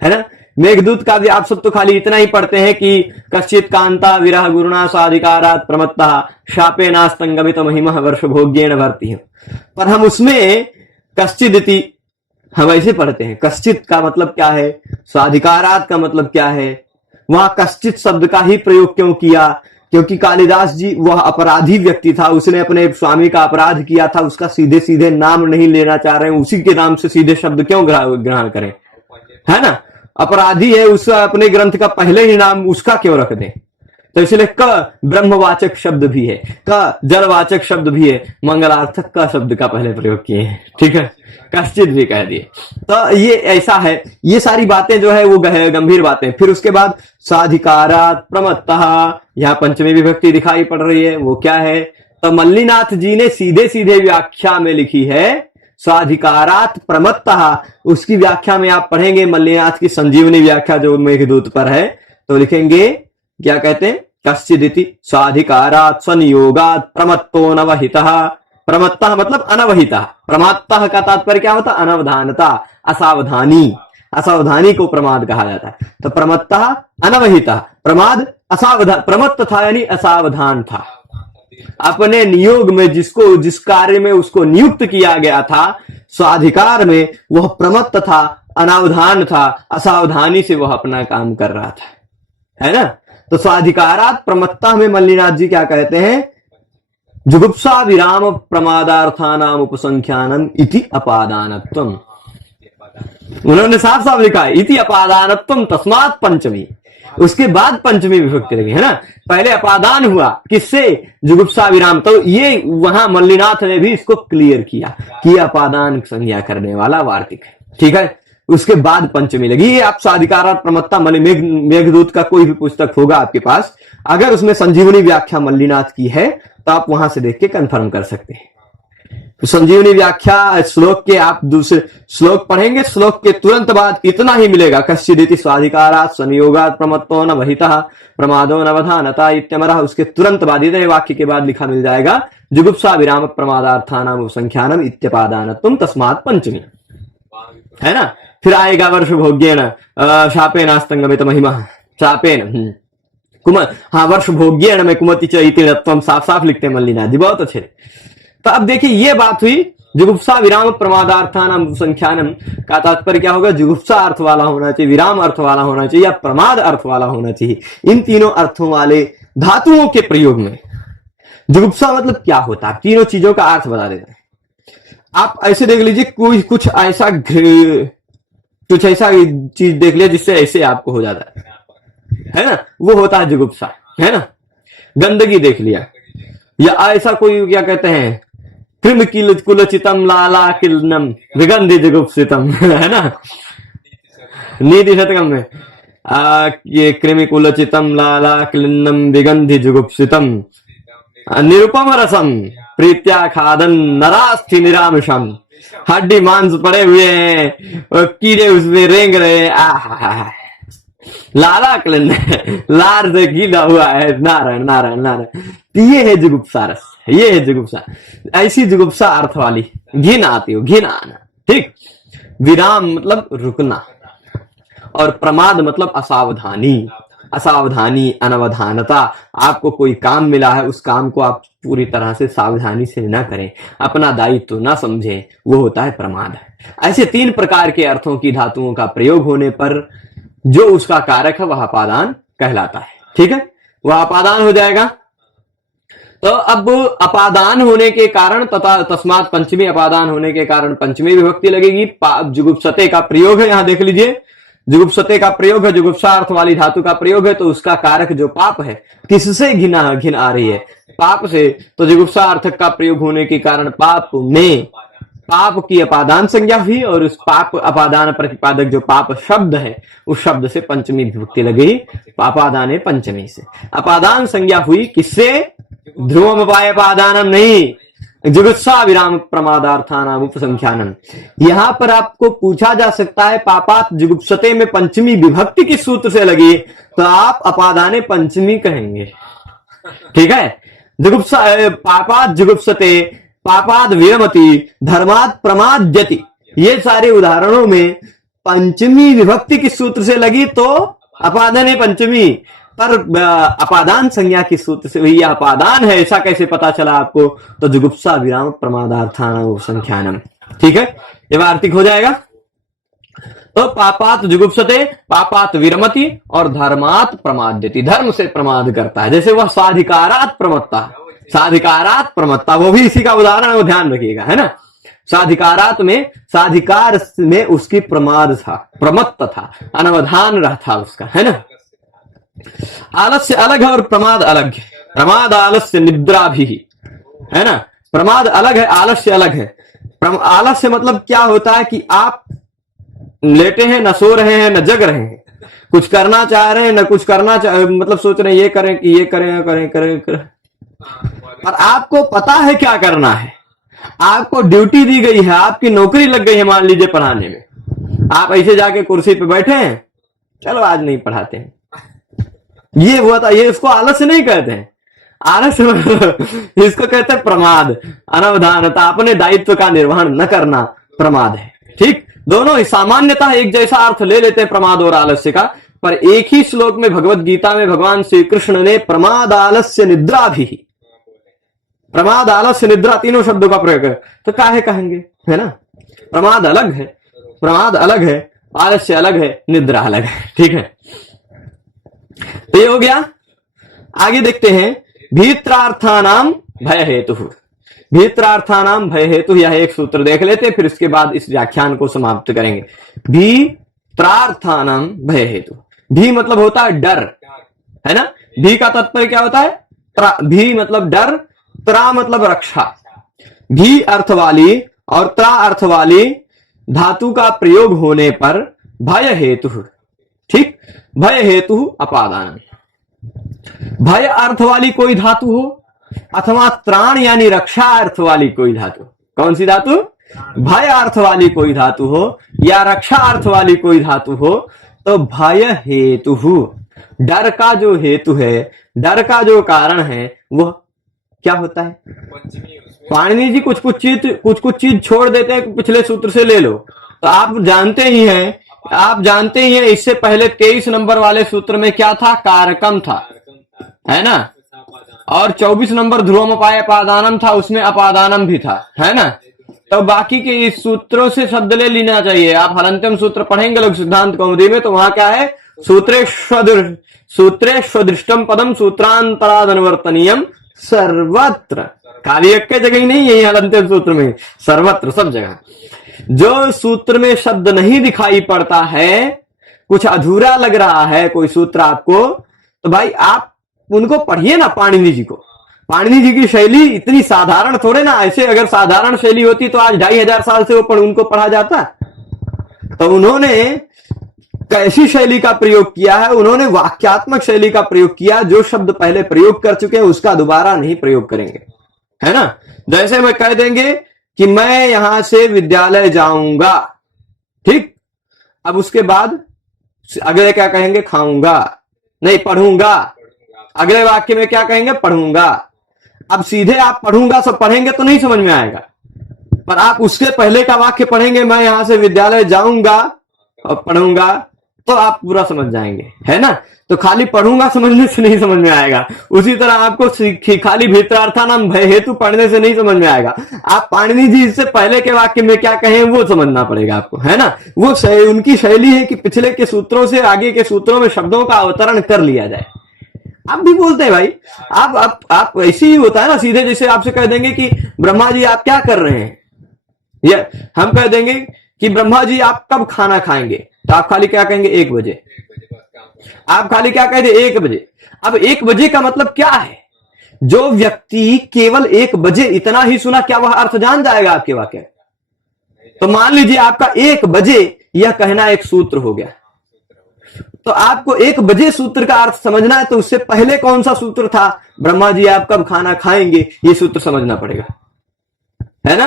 है ना? मेघदूत काव्य आप सब तो खाली इतना ही पढ़ते हैं कि कश्चित कांता विरह गुरुणा स्वाधिकारात प्रमत्तः शापे नास्तंगमित महिमा वर्ष भोग्येन भर्ती, पर हम उसमें कश्चिदिति हम ऐसे पढ़ते हैं। कश्चित का मतलब क्या है, स्वाधिकारात का मतलब क्या है, वहां कश्चित शब्द का ही प्रयोग क्यों किया? क्योंकि कालिदास जी वह अपराधी व्यक्ति था, उसने अपने स्वामी का अपराध किया था, उसका सीधे सीधे नाम नहीं लेना चाह रहे हैं, उसी के नाम से सीधे शब्द क्यों ग्रहण करें, है ना? अपराधी है, उसका अपने ग्रंथ का पहले ही नाम उसका क्यों रख दें? तो इसलिए क ब्रह्मवाचक शब्द भी है, क जलवाचक शब्द भी है, मंगलार्थक का शब्द का पहले प्रयोग किए हैं। ठीक है, कश्चित भी कह दिए। तो ये ऐसा है, ये सारी बातें जो है वो गंभीर बातें। फिर उसके बाद साधिकारात प्रमत्तः, यहाँ पंचमी विभक्ति दिखाई पड़ रही है, वो क्या है? तो मल्लिनाथ जी ने सीधे सीधे व्याख्या में लिखी है स्वाधिकारात प्रमत्तः। उसकी व्याख्या में आप पढ़ेंगे मल्लिनाथ की संजीवनी व्याख्या जो मेघदूत पर है, तो लिखेंगे क्या कहते हैं? कश्चिदिति स्वाधिकारात स्वनियोगात प्रमत्तो नवहितः। प्रमत्तः मतलब अनवहितः, प्रमात्तः का तात्पर्य क्या होता? अनवधानता, असावधानी, असावधानी को प्रमाद कहा जाता है। तो प्रमत्तः अनवहितः, प्रमाद असावधान, प्रमत्त था यानी असावधान था, अपने नियोग में जिसको जिस कार्य में उसको नियुक्त किया गया था स्वाधिकार में वह प्रमत्त था, अनावधान था, असावधानी से वह अपना काम कर रहा था, है ना? तो स्वाधिकारात प्रमत्ता में मल्लिनाथ जी क्या कहते हैं? जुगुप्सा विराम प्रमादार्थानाम उपसंख्यानम इति अपादानत्वम। उन्होंने साफ साफ लिखा है इति अपादानत्वम तस्मात् पंचमी, उसके बाद पंचमी विभक्ति लगी है ना। पहले अपादान हुआ किससे, जुगुप्सा विराम, तो ये वहां मल्लिनाथ ने भी इसको क्लियर किया कि अपादान संज्ञा करने वाला वार्तिक है, ठीक है। उसके बाद पंचमी लगी। ये आप साधिकारार्थ प्रमत्ता मेघदूत का कोई भी पुस्तक होगा आपके पास, अगर उसमें संजीवनी व्याख्या मल्लिनाथ की है तो आप वहां से देख के कंफर्म कर सकते हैं। तो संजीवनी व्याख्या श्लोक के आप दूसरे श्लोक पढ़ेंगे, श्लोक के तुरंत बाद इतना ही मिलेगा, कश्चिदिति स्वाधिकारात् संयोगात् प्रमत्तो न वहितः प्रमादो न वधानता इत्यमरः। उसके तुरंत बाद इतने वाक्य के बाद लिखा मिल जाएगा जुगुप्सा विराम प्रमादार्थानाम उपसंख्यानम इत्यपादानत्वम तस्मात् पंचमी, है ना। फिर आएगा वर्ष भोग्येन शापेन आस्तंगमित महिमा शापेन हाँ वर्ष भोग्येन में कुमति च इति नत्वम, साफ साफ लिखते हैं मल्लिनाथ जी, बहुत अच्छे। तो अब देखिए ये बात हुई जुगुप्सा विराम प्रमादार्थानाम संख्यानम का तात्पर्य क्या होगा, जुगुप्सा अर्थ वाला होना चाहिए, विराम अर्थ वाला होना चाहिए या प्रमाद अर्थ वाला होना चाहिए। इन तीनों अर्थों वाले धातुओं के प्रयोग में जुगुप्सा मतलब क्या होता है, तीनों चीजों का अर्थ बता देते हैं। आप ऐसे देख लीजिए, कोई कुछ ऐसा चीज देख लिया जिससे ऐसे आपको हो जाता है ना, वो होता है जुगुप्सा, है ना। गंदगी देख लिया, या ऐसा कोई क्या कहते हैं कृम कुलचितम लाला किलनम विगंधि जुगुप्सितम, है ना, नीति शतकम में ये कृमि कुलचितम लाला किलनम विगंधि जुगुप्सितम निरुपम रसम प्रीत्या खादन नरास्थि निरामिषम, हड्डी मांस पड़े हुए हैं और कीड़े उसमें रेंग रहे हैं, लाला क्लन लार से गीला हुआ है, नारायण नारायण नारायण। ये है जुगुप्सा रस, ये है जुगुप्सा। ऐसी जुगुप्सा अर्थ वाली घिन आती हो, घिन आना, ठीक। विराम मतलब रुकना, और प्रमाद मतलब असावधानी, असावधानी अनवधानता। आपको कोई काम मिला है, उस काम को आप पूरी तरह से सावधानी से न करें, अपना दायित्व न समझें, वो होता है प्रमाद। ऐसे तीन प्रकार के अर्थों की धातुओं का प्रयोग होने पर जो उसका कारक है वह अपादान कहलाता है, ठीक है, वह अपादान हो जाएगा। तो अब अपादान होने के कारण तथा तस्मात् पंचमी, अपादान होने के कारण पंचमी विभक्ति लगेगी। जुगुप्सते का प्रयोग है, यहां देख लीजिए, जुगुप्सते का प्रयोग है, जुगुप्सा अर्थ वाली धातु का प्रयोग है, तो उसका कारक जो पाप है, किससे घिन आ रही है, पाप से। तो जुगुप्सा अर्थक का प्रयोग होने के कारण पाप में पाप की अपादान संज्ञा हुई, और उस पाप अपादान प्रतिपादक जो पाप शब्द है, उस शब्द से पंचमी विभक्ति लगी, अपादाने पंचमी से। अपादान संज्ञा हुई किससे, ध्रुवम उपाय अपादानम नहीं, जुगुप्सा विराम प्रमादार्थानाम उपसंख्यानम। यहां पर आपको पूछा जा सकता है पापात जुगुप्सते में पंचमी विभक्ति किस सूत्र से लगी, तो आप अपादाने पंचमी कहेंगे, ठीक है। जुगुप्सा पापात जुगुप्सते, पापाद विरमति, धर्मात प्रमाद्यति, ये सारे उदाहरणों में पंचमी विभक्ति किस सूत्र से लगी, तो अपादाने पंचमी। पर अपादान संज्ञा किस सूत्र से हुई, अपादान है, ऐसा कैसे पता चला आपको, तो जुगुप्सा विराम प्रमादार्थानाम संख्यानम, ठीक है, ये वार्तिक हो जाएगा। तो पापात जुगुप्सते, पापात विरमति, और धर्मात प्रमाद्यति, धर्म से प्रमाद करता है। जैसे वह साधिकारात प्रमत्ता, साधिकारात प्रमत्ता, वो भी इसी का उदाहरण है, वो ध्यान रखिएगा, है ना। साधिकारात में, साधिकार में उसकी प्रमाद था, प्रमत्त था, अनवधान रहता उसका, है ना। आलस्य अलग है और प्रमाद अलग है, प्रमाद आलस्य निद्रा भी, है ना, प्रमाद अलग है, आलस्य अलग है। आलस्य मतलब क्या होता है कि आप लेटे हैं, न सो रहे हैं, न जग रहे हैं, कुछ करना चाह रहे हैं, न कुछ करना मतलब सोच रहे हैं ये करें कि ये करें, करें, और आपको पता है क्या करना है, आपको ड्यूटी दी गई है, आपकी नौकरी लग गई है, मान लीजिए पढ़ाने में, आप ऐसे जाके कुर्सी पे बैठे हैं, चलो आज नहीं पढ़ाते हैं, ये हुआ था, ये इसको आलस्य नहीं कहते हैं, आलस्य इसको कहते हैं प्रमाद, अनवधानता, अपने दायित्व का निर्वहन न करना प्रमाद है, ठीक। दोनों सामान्यतः एक जैसा अर्थ ले लेते हैं प्रमाद और आलस्य का, पर एक ही श्लोक में भगवत गीता में भगवान श्री कृष्ण ने प्रमाद आलस्य निद्रा भी, प्रमाद आलस्य निद्रा तीनों शब्दों का प्रयोग है, तो काहे कहेंगे, है ना। प्रमाद अलग है, प्रमाद अलग है, आलस्य अलग है, निद्रा अलग है, ठीक है। तो ये हो गया। आगे देखते हैं भीत्रार्थानाम भय हेतु। भीत्रार्थानाम भय हेतु, यह एक सूत्र देख लेते, फिर इसके बाद इस व्याख्यान को समाप्त करेंगे। भीत्रार्थानाम भय हेतु, भी मतलब होता है डर, है ना। भी का तात्पर्य क्या होता है? भी मतलब डर, त्रा मतलब रक्षा। भी अर्थ वाली और त्रा अर्थ वाली धातु का प्रयोग होने पर भय हेतु, ठीक, भय हेतु अपादान। भय अर्थ वाली कोई धातु हो अथवा त्राण यानी रक्षा अर्थ वाली कोई धातु, कौन सी धातु? भय अर्थ वाली कोई धातु हो या रक्षा अर्थ वाली कोई धातु हो, तो भय हेतु, डर का जो हेतु है, डर का जो कारण है, वह क्या होता है? पाणिनि जी कुछ कुछ चीज छोड़ देते हैं, पिछले सूत्र से ले लो। तो आप जानते ही हैं, इससे पहले 23 नंबर वाले सूत्र में क्या था? कारकम था, है ना। और 24 नंबर ध्रुवमपाय अपादानम था, उसमें अपादानम भी था, है ना। तो बाकी के इस सूत्रों से शब्द ले लेना चाहिए। आप हलंत्यम सूत्र पढ़ेंगे लोग सिद्धांत कौमुदी में, तो वहां क्या है? सूत्रे स्वदृष्टम पदम सूत्रांतरादनुवर्तनीयम सर्वत्र, खाली एक के जगह ही नहीं है हलंत्यम सूत्र में, सर्वत्र, सब जगह। जो सूत्र में शब्द नहीं दिखाई पड़ता है, कुछ अधूरा लग रहा है कोई सूत्र आपको, तो भाई आप उनको पढ़िए ना, पाणिनि जी को। पाणिनि जी की शैली इतनी साधारण थोड़े ना, ऐसे अगर साधारण शैली होती तो आज 2500 साल से उनको पढ़ा जाता। तो उन्होंने कैसी शैली का प्रयोग किया है? उन्होंने वाक्यात्मक शैली का प्रयोग किया, जो शब्द पहले प्रयोग कर चुके हैं उसका दोबारा नहीं प्रयोग करेंगे, है ना। जैसे मैं कह देंगे कि मैं यहां से विद्यालय जाऊंगा, ठीक, अब उसके बाद अगले क्या कहेंगे? खाऊंगा, नहीं पढ़ूंगा। अगले वाक्य में क्या कहेंगे? पढ़ूंगा। अब सीधे आप पढ़ूंगा सब पढ़ेंगे तो नहीं समझ में आएगा, पर आप उसके पहले का वाक्य पढ़ेंगे, मैं यहां से विद्यालय जाऊंगा और पढ़ूंगा, तो आप पूरा समझ जाएंगे, है ना। तो खाली पढ़ूंगा समझने से नहीं समझ में आएगा। उसी तरह आपको खाली भीतरार्थानाम भय हेतु पढ़ने से नहीं समझ में आएगा। आप पाणिनि जी इससे पहले के वाक्य में क्या कहें वो समझना पड़ेगा आपको, है ना। वो उनकी शैली है कि पिछले के सूत्रों से आगे के सूत्रों में शब्दों का अवतरण कर लिया जाए। आप भी बोलते हैं भाई, आप ऐसे ही होता है ना, सीधे जैसे आपसे कह देंगे कि ब्रह्मा जी आप क्या कर रहे हैं, या हम कह देंगे कि ब्रह्मा जी आप कब खाना खाएंगे, तो आप खाली क्या कहेंगे? 1 बजे। आप खाली क्या कहते? 1 बजे। अब 1 बजे का मतलब क्या है? जो व्यक्ति केवल 1 बजे इतना ही सुना, क्या वह अर्थ जान जाएगा आपके वाक्य? तो मान लीजिए आपका 1 बजे यह कहना एक सूत्र हो गया, तो आपको 1 बजे सूत्र का अर्थ समझना है, तो उससे पहले कौन सा सूत्र था? ब्रह्मा जी आप कब खाना खाएंगे, ये सूत्र समझना पड़ेगा, है ना।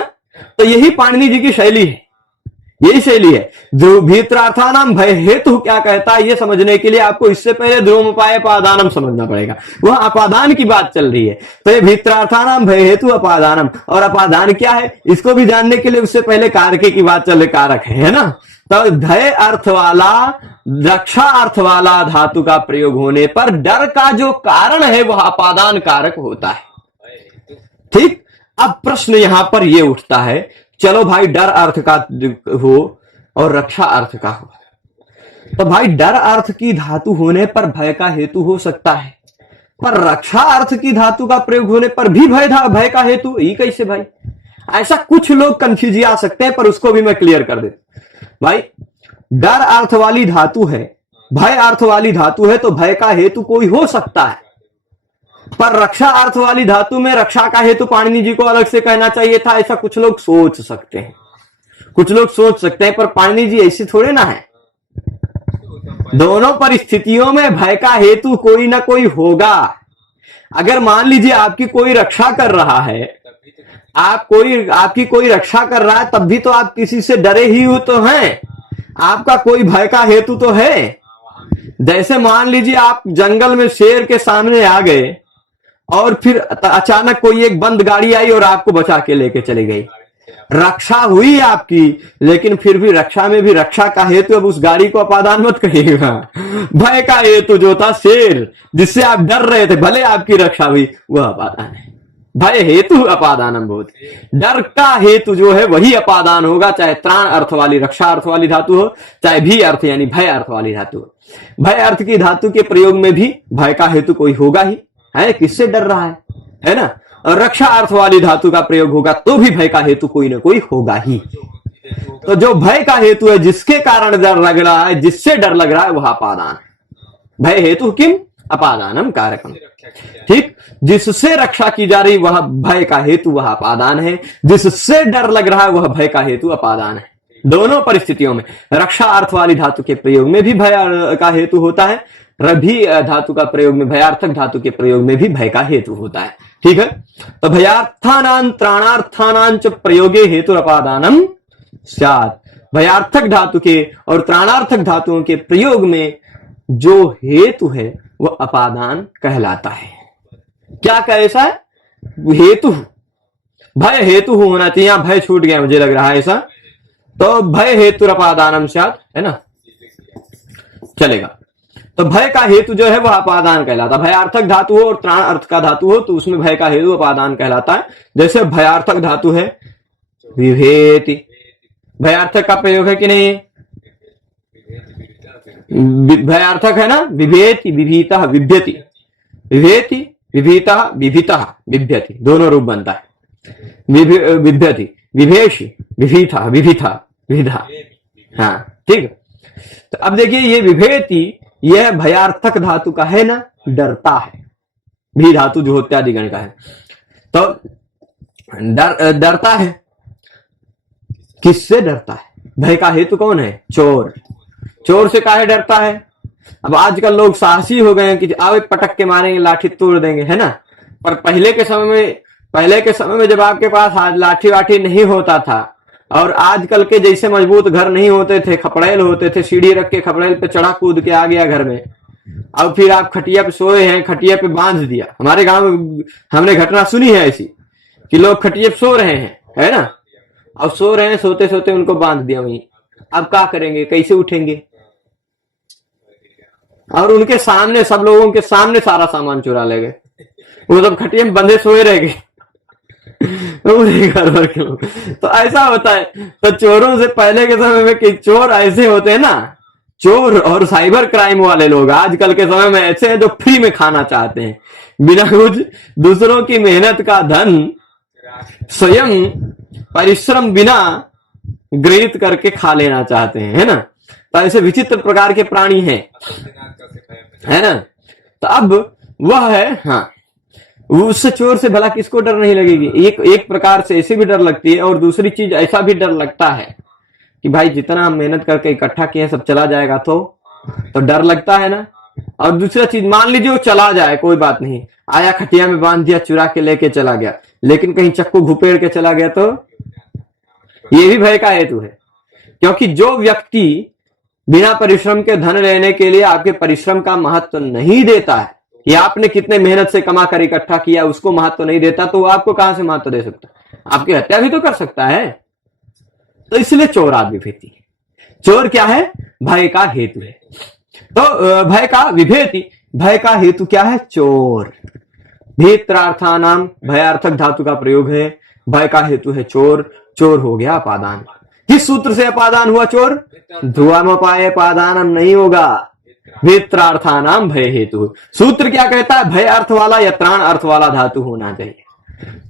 तो यही पाणिनि जी की शैली है, यही शैली है। जो भीतरार्थानाम भय हेतु क्या कहता है, ये समझने के लिए आपको इससे पहले ध्रुवमपाय अपादानम समझना पड़ेगा। वह अपादान की बात चल रही है, तो ये भीतरार्थानाम भय हेतु अपादानम, और अपादान क्या है इसको भी जानने के लिए उससे पहले कारके की बात चल रही, कारक है ना। तो भय अर्थ वाला, रक्षा अर्थ वाला धातु का प्रयोग होने पर डर का जो कारण है वह अपादान कारक होता है, ठीक। अब प्रश्न यहां पर यह उठता है, चलो भाई डर अर्थ का हो और रक्षा अर्थ का हो, तो भाई डर अर्थ की धातु होने पर भय का हेतु हो सकता है, पर रक्षा अर्थ की धातु का प्रयोग होने पर भी भय का हेतु, ये कैसे भाई? ऐसा कुछ लोग कंफ्यूज आ सकते हैं, पर उसको भी मैं क्लियर कर देता। भाई डर अर्थ वाली धातु है, भय अर्थ वाली धातु है, तो भय का हेतु कोई हो सकता है, पर रक्षा अर्थ वाली धातु में रक्षा का हेतु पाणिनि जी को अलग से कहना चाहिए था, ऐसा कुछ लोग सोच सकते हैं, पर पाणिनि जी ऐसे थोड़े ना है। दोनों परिस्थितियों में भय का हेतु कोई ना कोई होगा। अगर मान लीजिए आपकी कोई रक्षा कर रहा है, आपकी कोई रक्षा कर रहा है, तब भी तो आप किसी से डरे ही हो तो हैं, आपका कोई भय का हेतु तो है। जैसे मान लीजिए आप जंगल में शेर के सामने आ गए और फिर अचानक कोई एक बंद गाड़ी आई और आपको बचा के लेके चली गई, रक्षा हुई आपकी, लेकिन फिर भी रक्षा में भी रक्षा का हेतु, अब उस गाड़ी को अपादान मत कहिएगा। भय का हेतु जो था शेर, जिससे आप डर रहे थे, भले आपकी रक्षा हुई, वह अपादान है। भय हेतु अपादानम बहुत, डर का हेतु जो है वही अपादान होगा, चाहे त्राण अर्थ वाली, रक्षा अर्थ वाली धातु हो, चाहे भी अर्थ यानी भय अर्थ वाली धातु हो। भय अर्थ की धातु के प्रयोग में भी भय का हेतु कोई होगा ही, है, किससे डर रहा है ना। रक्षा अर्थ वाली धातु का प्रयोग होगा तो भी भय का हेतु कोई ना कोई होगा ही। तो जो भय का हेतु है, जिसके कारण डर लग रहा है, जिससे डर लग रहा है, वह अपादान। भय हेतु किम अपादानम कारकम। ठीक, जिससे रक्षा की जा रही वह भय का हेतु, वह अपादान है। जिससे डर लग रहा है वह भय का हेतु अपादान है। दोनों परिस्थितियों में रक्षा अर्थ वाली धातु के प्रयोग में भी भय का हेतु होता है, रभी धातु का प्रयोग में, भयार्थक धातु के प्रयोग में भी भय का हेतु होता है। ठीक है, तो भयार्थानां त्राणार्थानां च प्रयोगे हेतु अपादानम स्यात्। भयार्थक धातु के और त्राणार्थक धातुओं के प्रयोग में जो हेतु है वह अपादान कहलाता है। क्या कैसा है? हेतु, भय हेतु होना चाहिए। यहां भय छूट गया मुझे लग रहा है ऐसा, तो भय हेतु अपादानम स्यात्, है ना, चलेगा। तो भय का हेतु जो है वह अपादान कहलाता है। भयार्थक धातु हो और त्राण अर्थ का धातु हो तो उसमें भय का हेतु अपादान कहलाता है। जैसे भयार्थक धातु है विभेति, भयार्थक का प्रयोग है कि नहीं? भयार्थक है ना, विभेति, विभीतः, विभ्यति, विभेति, विभीतः, विभितः, विभ्यति, दोनों रूप बनता है। विभ्यति, विभेषि, विभीतः, विभिथा, विधा। हाँ ठीक। तो अब देखिए ये विभेति, यह भयार्थक धातु का है ना, डरता है। भी धातु जो इत्यादि गण का है, तो डरता है। किससे डरता है? भय का हेतु कौन है? चोर। चोर से काहे डरता है? अब आजकल लोग साहसी हो गए हैं कि आवे पटक के मारेंगे, लाठी तोड़ देंगे, है ना। पर पहले के समय में जब आपके पास लाठी वाठी नहीं होता था और आजकल के जैसे मजबूत घर नहीं होते थे, खपड़ेल होते थे, सीढ़ी रख के खपड़ेल पे चढ़ा कूद के आ गया घर में, अब फिर आप खटिया पे सोए हैं, खटिया पे बांध दिया। हमारे गांव में हमने घटना सुनी है ऐसी कि लोग खटिया पे सो रहे हैं, है ना, अब सो रहे हैं, सोते सोते उनको बांध दिया वहीं। अब क्या करेंगे, कैसे उठेंगे? और उनके सामने, सब लोगों के सामने सारा सामान चुरा ले गए। वो सब खटिया में बंधे सोए रह गए घर भर के लोग। तो ऐसा होता है। तो चोरों से पहले के समय में कि चोर ऐसे होते हैं ना, चोर और साइबर क्राइम वाले लोग आजकल के समय में ऐसे हैं जो फ्री में खाना चाहते हैं, बिना कुछ दूसरों की मेहनत का धन स्वयं परिश्रम बिना गृहित करके खा लेना चाहते हैं, है ना। तो ऐसे विचित्र प्रकार के प्राणी हैं, है ना। तो अब वह है, हाँ, उससे चोर से भला किसको डर नहीं लगेगी? एक प्रकार से ऐसे भी डर लगती है, और दूसरी चीज ऐसा भी डर लगता है कि भाई जितना हम मेहनत करके इकट्ठा किए सब चला जाएगा तो डर लगता है ना। और दूसरा चीज, मान लीजिए वो चला जाए, कोई बात नहीं, आया खटिया में बांध दिया, चुरा के लेके चला गया, लेकिन कहीं चक्कू घुपेड़ के चला गया तो ये भी भय का हेतु है। क्योंकि जो व्यक्ति बिना परिश्रम के धन लेने के लिए आपके परिश्रम का महत्व नहीं देता है, या आपने कितने मेहनत से कमा कर इकट्ठा किया उसको महत्व नहीं देता, तो वो आपको कहां से महत्व दे सकता है? आपकी हत्या भी तो कर सकता है। तो इसलिए चोर आदमी भेती। चोर क्या है? भय का हेतु है। तो भय का विभेति, भय का हेतु क्या है? चोर। भीत्रार्थानाम, भयार्थक धातु का प्रयोग है, भय का हेतु है चोर। चोर हो गया अपादान। किस सूत्र से अपादान हुआ चोर? ध्रुवमपाये पादानम नहीं होगा, भीत्रार्थानाम भय हेतु। सूत्र क्या कहता है? भय अर्थ वाला या त्राण अर्थ वाला धातु होना चाहिए।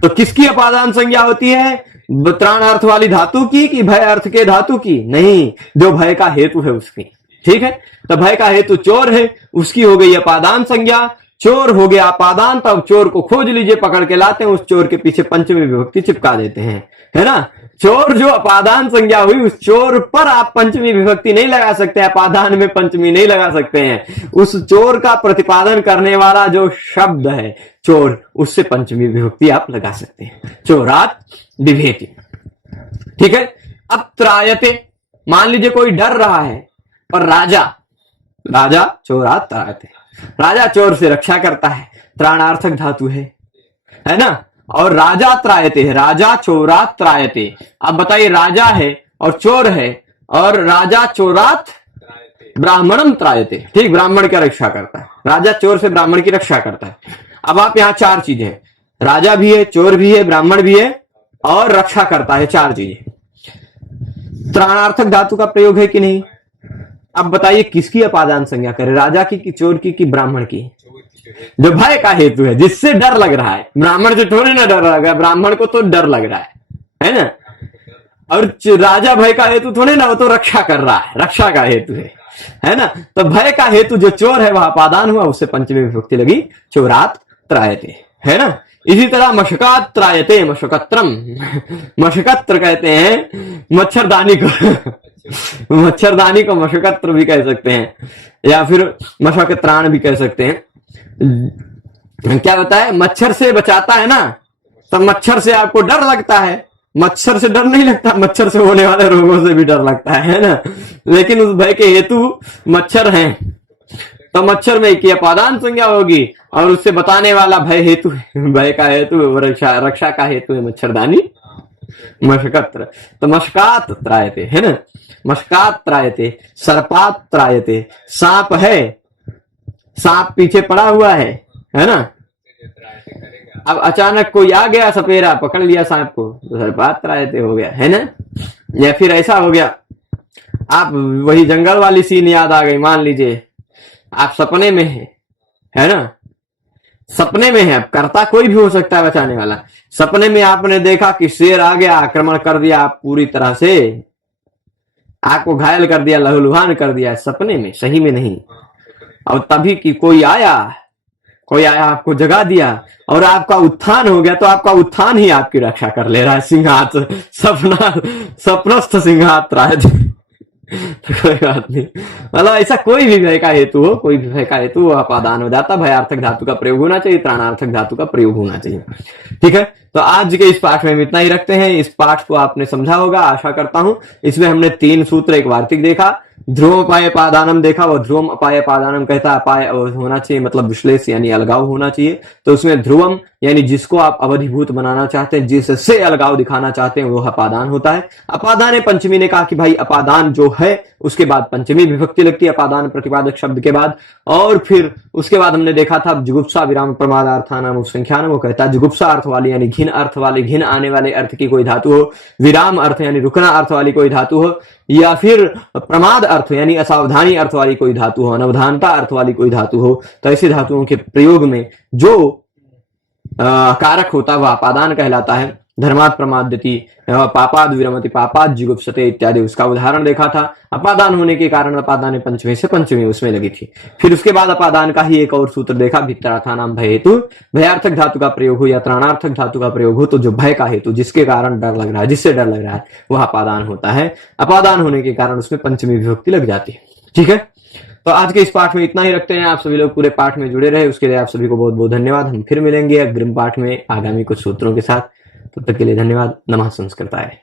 तो किसकी अपादान संज्ञा होती है? त्राण अर्थ वाली धातु की कि भय अर्थ के धातु की? नहीं, जो भय का हेतु है उसकी। ठीक है, तो भय का हेतु चोर है, उसकी हो गई अपादान संज्ञा। चोर हो गया अपादान, तब चोर को खोज लीजिए, पकड़ के लाते हैं, उस चोर के पीछे पंचमी विभक्ति चिपका देते हैं, है ना। चोर जो अपादान संज्ञा हुई, उस चोर पर आप पंचमी विभक्ति नहीं लगा सकते, अपादान में पंचमी नहीं लगा सकते हैं। उस चोर का प्रतिपादन करने वाला जो शब्द है चोर, उससे पंचमी विभक्ति आप लगा सकते हैं। चोरात विभेति। ठीक है। अब त्रायते, मान लीजिए कोई डर रहा है, पर राजा चोरात त्रायते, राजा चोर से रक्षा करता है, त्राणार्थक धातु है ना। और राजा त्रायते है, राजा चोरात त्रायते। अब बताइए, राजा है और चोर है, और राजा चोरात ब्राह्मणम त्रायते। ठीक, ब्राह्मण की रक्षा करता है, राजा चोर से ब्राह्मण की रक्षा करता है। अब आप यहाँ चार चीजें, राजा भी है, चोर भी है, ब्राह्मण भी है और रक्षा करता है, चार चीजें। त्राणार्थक धातु का प्रयोग है कि नहीं? अब बताइए किसकी अपादान संज्ञा करे, राजा की कि चोर की कि ब्राह्मण की? जो भय का हेतु है, जिससे डर लग रहा है। ब्राह्मण से थोड़ी ना डर लग रहा है, ब्राह्मण को तो डर लग रहा है ना। और राजा भय का हेतु थोड़ी ना, वो तो रक्षा कर रहा है, रक्षा का हेतु है ना। तो भय का हेतु जो चोर है वह अपादान हुआ, उससे पंचमी विभक्ति लगी, चोरात त्रायते, है ना। इसी तरह मशकात त्रायते, मशकत्रम, मशकत्र कहते हैं मच्छरदानी को मच्छरदानी को मशकत्र भी कह सकते हैं, या फिर मशकत्राण भी कह सकते हैं। क्या होता है, मच्छर से बचाता है ना, तब मच्छर से आपको डर लगता है। मच्छर से डर नहीं लगता, मच्छर से होने वाले रोगों से भी डर लगता है ना। लेकिन उस भय के हेतु मच्छर हैं, तो मच्छर में की अपादान संज्ञा होगी, और उससे बताने वाला भय हेतु, भय का हेतु रक्षा का हेतु है मच्छरदानी, मशकत्र। तो मशकात त्रायते, है ना, मशकात त्रायते, सर्पात त्रायते। सांप है, सांप पीछे पड़ा हुआ है ना। अब अचानक कोई आ गया सपेरा, पकड़ लिया सांप को, तो सर्पात त्रायते हो गया, है ना। या फिर ऐसा हो गया, आप वही जंगल वाली सीन याद आ गई। मान लीजिए आप सपने में है ना, सपने में है, अब करता कोई भी हो सकता है बचाने वाला। सपने में आपने देखा कि शेर आ गया, आक्रमण कर दिया, आप पूरी तरह से आपको घायल कर दिया, लहूलुहान कर दिया, सपने में, सही में नहीं। और तभी कि कोई आया आपको जगा दिया और आपका उत्थान हो गया, तो आपका उत्थान ही आपकी रक्षा कर ले रहा है। सिंहात सपनस्थ सिंहात त्रायते, तो कोई बात नहीं, मतलब ऐसा कोई भी भय का हेतु हो, कोई भी भय का हेतु वो अपादान हो जाता। भयार्थक धातु का प्रयोग होना चाहिए, त्राणार्थक धातु का प्रयोग होना चाहिए। ठीक है, तो आज के इस पाठ में हम इतना ही रखते हैं। इस पाठ को आपने समझा होगा, आशा करता हूं। इसमें हमने 3 सूत्र, एक वार्तिक देखा, ध्रुवम अपाय पादानम देखा। वो ध्रुवम अपाय पादानम कहता है अपाय होना चाहिए, मतलब विश्लेष यानी अलगाव होना चाहिए। तो उसमें ध्रुवम यानी जिसको आप अवधिभूत बनाना चाहते हैं, जिससे अलगाव दिखाना चाहते हैं, वो अपादान होता है। अपादान पंचमी ने कहा कि भाई अपादान जो है उसके बाद पंचमी विभक्ति लगती है, अपादान प्रतिपादक शब्द के बाद। और फिर उसके बाद हमने देखा था जुगुप्सा विराम प्रमादार्थानाम उपसंख्यानम, वो कहता है जुगुप्सा अर्थ वाली यानी घिन अर्थ वाले, घिन आने वाले अर्थ की कोई धातु हो, विराम अर्थ यानी रुकना अर्थ वाली कोई धातु हो, या फिर प्रमाद अर्थ यानी असावधानी अर्थ वाली कोई धातु हो, अनवधानता अर्थ वाली कोई धातु हो। तो ऐसी धातुओं के प्रयोग में जो कारक होता है वह अपादान कहलाता है। धर्मात् प्रमाद्यति, पापाद विरमति, पापाद जुगुप्सते इत्यादि उसका उदाहरण देखा था। अपादान होने के कारण अपादान पंचमी से पंचमी उसमें लगी थी। फिर उसके बाद अपादान का ही एक और सूत्र देखा, भित्तरार्थानाम भय हेतु। भयार्थक धातु का प्रयोग हो या त्राणार्थक धातु का प्रयोग हो, तो जो भय का हेतु, जिसके कारण डर लग रहा है, जिससे डर लग रहा है, वह अपादान होता है। अपादान होने के कारण उसमें पंचमी विभक्ति लग जाती है। ठीक है, तो आज के इस पाठ में इतना ही रखते हैं। आप सभी लोग पूरे पाठ में जुड़े रहे, उसके लिए आप सभी को बहुत बहुत धन्यवाद। हम फिर मिलेंगे अग्रिम पाठ में आगामी कुछ सूत्रों के साथ। तब तक के लिए धन्यवाद। नमः संस्कृताय।